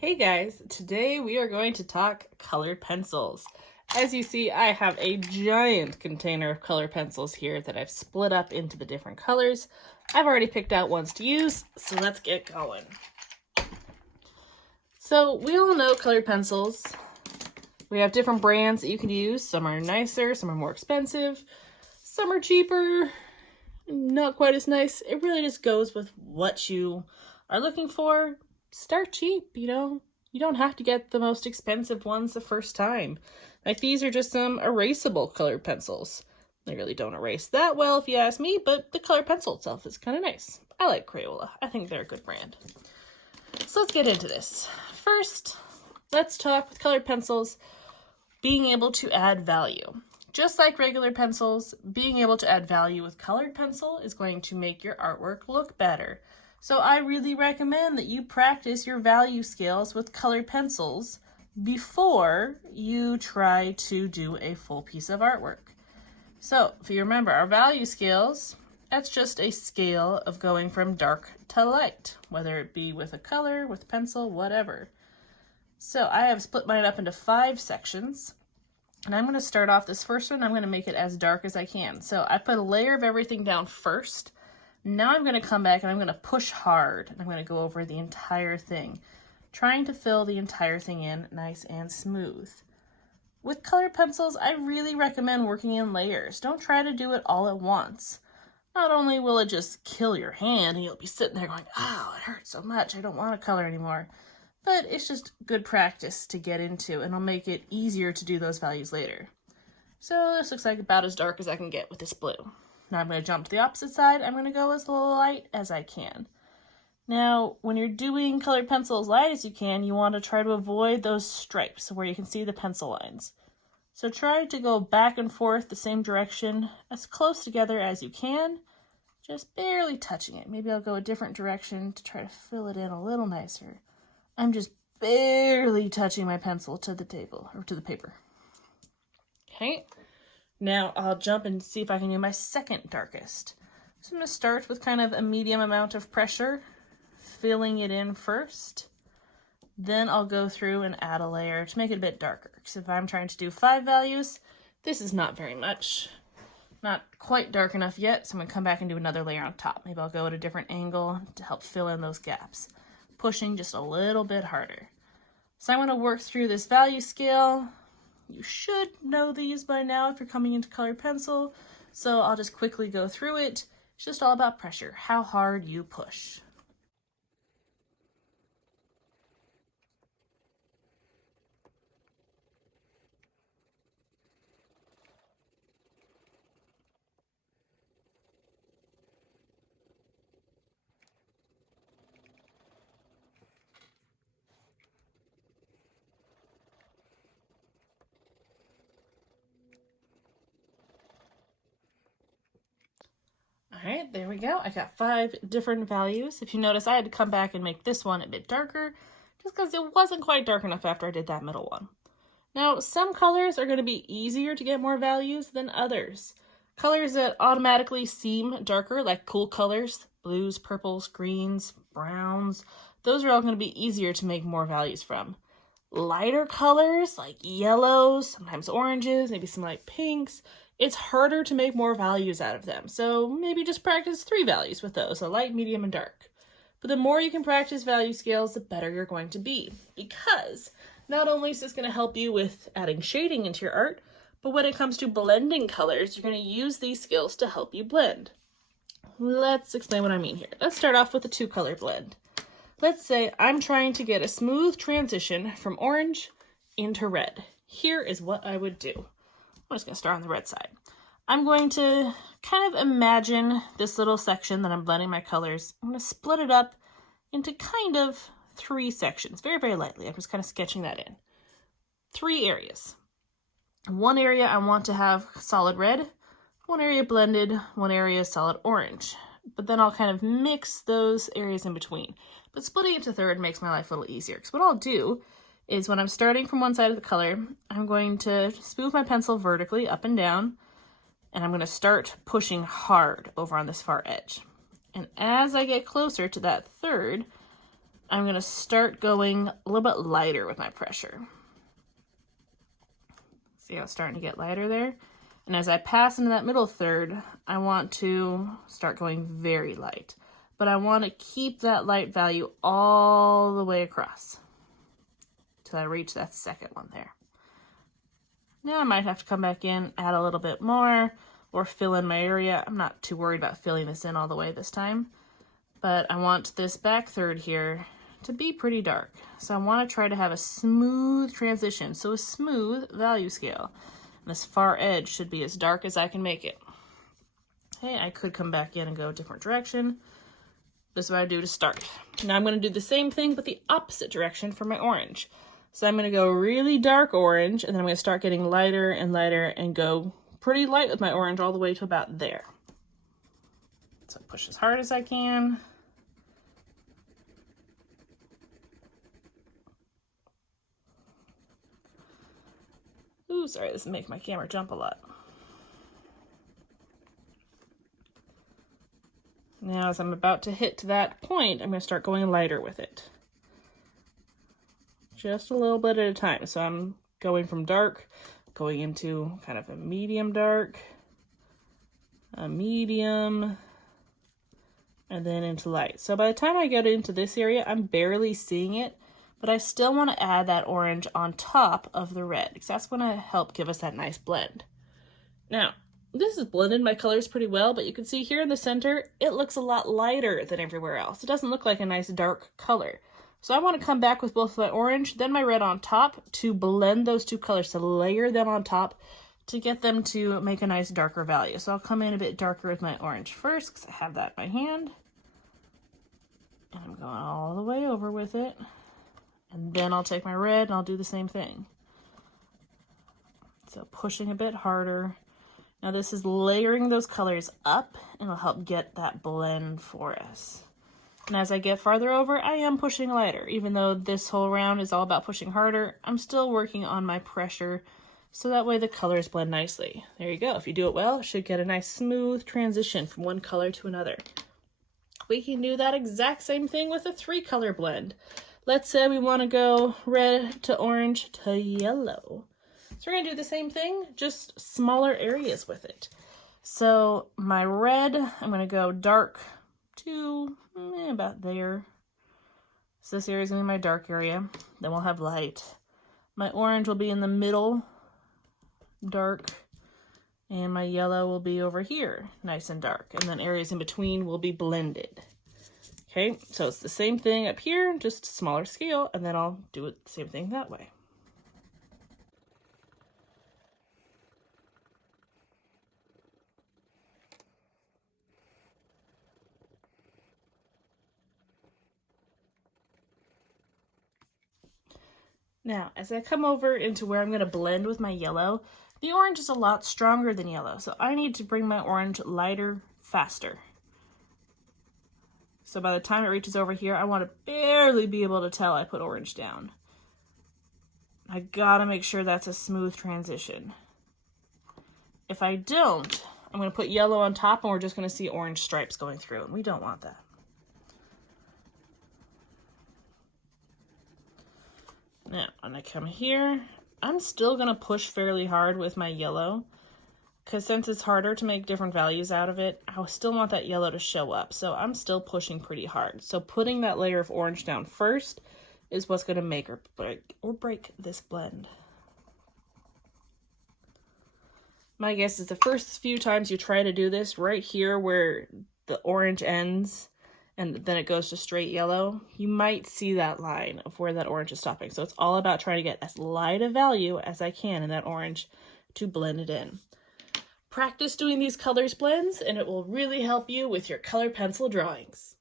Hey guys, today we are going to talk colored pencils. As you see, I have a giant container of colored pencils here that I've split up into the different colors. I've already picked out ones to use, so let's get going. So we all know colored pencils. We have different brands that you can use. Some are nicer, some are more expensive, some are cheaper, not quite as nice. It really just goes with what you are looking for. Start cheap, you don't have to get the most expensive ones the first time. Like these are just some erasable colored pencils. They really don't erase that well if you ask me, but the colored pencil itself is kind of nice. I like Crayola. I think they're a good brand. So let's get into this. First, let's talk with colored pencils, being able to add value. Just like regular pencils, being able to add value with colored pencil is going to make your artwork look better. So I really recommend that you practice your value scales with colored pencils before you try to do a full piece of artwork. So if you remember our value scales, that's just a scale of going from dark to light, whether it be with a color, with pencil, whatever. So I have split mine up into 5 sections. And I'm going to start off this first one. I'm going to make it as dark as I can. So I put a layer of everything down first. Now I'm going to come back and I'm going to push hard. And I'm going to go over the entire thing, trying to fill the entire thing in nice and smooth. With colored pencils, I really recommend working in layers. Don't try to do it all at once. Not only will it just kill your hand and you'll be sitting there going, "Oh, it hurts so much. I don't want to color anymore." But it's just good practice to get into, and it'll make it easier to do those values later. So this looks like about as dark as I can get with this blue. Now I'm going to jump to the opposite side. I'm going to go as light as I can. Now, when you're doing colored pencil as light as you can, you want to try to avoid those stripes where you can see the pencil lines. So try to go back and forth the same direction, as close together as you can, just barely touching it. Maybe I'll go a different direction to try to fill it in a little nicer. I'm just barely touching my pencil to the table, or to the paper. Okay, now I'll jump and see if I can do my second darkest. So I'm going to start with kind of a medium amount of pressure, filling it in first. Then I'll go through and add a layer to make it a bit darker. Because if I'm trying to do 5 values, this is not very much. Not quite dark enough yet, so I'm going to come back and do another layer on top. Maybe I'll go at a different angle to help fill in those gaps, pushing just a little bit harder. So I want to work through this value scale. You should know these by now if you're coming into colored pencil, so I'll just quickly go through it. It's just all about pressure, how hard you push. All right, there we go. I got 5 different values. If you notice, I had to come back and make this one a bit darker just because it wasn't quite dark enough after I did that middle one. Now, some colors are going to be easier to get more values than others. Colors that automatically seem darker, like cool colors, blues, purples, greens, browns, those are all going to be easier to make more values from. Lighter colors, like yellows, sometimes oranges, maybe some light pinks, it's harder to make more values out of them. So maybe just practice 3 values with those, a light, medium, and dark. But the more you can practice value scales, the better you're going to be. Because not only is this going to help you with adding shading into your art, but when it comes to blending colors, you're going to use these skills to help you blend. Let's explain what I mean here. Let's start off with a 2-color blend. Let's say I'm trying to get a smooth transition from orange into red. Here is what I would do. I'm just going to start on the red side. I'm going to kind of imagine this little section that I'm blending my colors. I'm going to split it up into kind of 3 sections, very, very lightly. I'm just kind of sketching that in. 3 areas. One area I want to have solid red, one area blended, one area solid orange. But then I'll kind of mix those areas in between. But splitting it to third makes my life a little easier. Because what I'll do is when I'm starting from one side of the color, I'm going to smooth my pencil vertically up and down. And I'm going to start pushing hard over on this far edge. And as I get closer to that third, I'm going to start going a little bit lighter with my pressure. See how it's starting to get lighter there? And as I pass into that middle third, I want to start going very light. But I want to keep that light value all the way across till I reach that second one there. Now I might have to come back in, add a little bit more, or fill in my area. I'm not too worried about filling this in all the way this time. But I want this back third here to be pretty dark. So I want to try to have a smooth transition. So a smooth value scale. And this far edge should be as dark as I can make it. Okay, I could come back in and go a different direction. This is what I do to start. Now I'm going to do the same thing, but the opposite direction for my orange. So I'm going to go really dark orange, and then I'm going to start getting lighter and lighter and go pretty light with my orange all the way to about there. So push as hard as I can. Ooh, sorry, this is making my camera jump a lot. Now, as I'm about to hit to that point, I'm going to start going lighter with it. Just a little bit at a time. So I'm going from dark, going into kind of a medium dark, a medium, and then into light. So by the time I get into this area, I'm barely seeing it, but I still want to add that orange on top of the red, because that's going to help give us that nice blend. Now, this has blended my colors pretty well, but you can see here in the center, it looks a lot lighter than everywhere else. It doesn't look like a nice dark color. So I want to come back with both my orange, then my red on top to blend those two colors, to layer them on top to get them to make a nice darker value. So I'll come in a bit darker with my orange first because I have that in my hand. And I'm going all the way over with it. And then I'll take my red and I'll do the same thing. So pushing a bit harder. Now this is layering those colors up and it'll help get that blend for us. And as I get farther over, I am pushing lighter. Even though this whole round is all about pushing harder, I'm still working on my pressure so that way the colors blend nicely. There you go. If you do it well, it should get a nice smooth transition from one color to another. We can do that exact same thing with a 3-color blend. Let's say we want to go red to orange to yellow. So we're going to do the same thing, just smaller areas with it. So my red, I'm going to go dark to about there. So this area is going to be my dark area. Then we'll have light. My orange will be in the middle, dark. And my yellow will be over here, nice and dark. And then areas in between will be blended. Okay, so it's the same thing up here, just smaller scale. And then I'll do it the same thing that way. Now, as I come over into where I'm going to blend with my yellow, the orange is a lot stronger than yellow, so I need to bring my orange lighter faster. So by the time it reaches over here, I want to barely be able to tell I put orange down. I gotta make sure that's a smooth transition. If I don't, I'm going to put yellow on top and we're just going to see orange stripes going through, and we don't want that. Now, when I come here, I'm still going to push fairly hard with my yellow, because since it's harder to make different values out of it, I still want that yellow to show up. So I'm still pushing pretty hard. So putting that layer of orange down first is what's going to make or break this blend. My guess is the first few times you try to do this, right here where the orange ends, and then it goes to straight yellow, you might see that line of where that orange is stopping. So it's all about trying to get as light a value as I can in that orange to blend it in. Practice doing these colors blends and it will really help you with your color pencil drawings.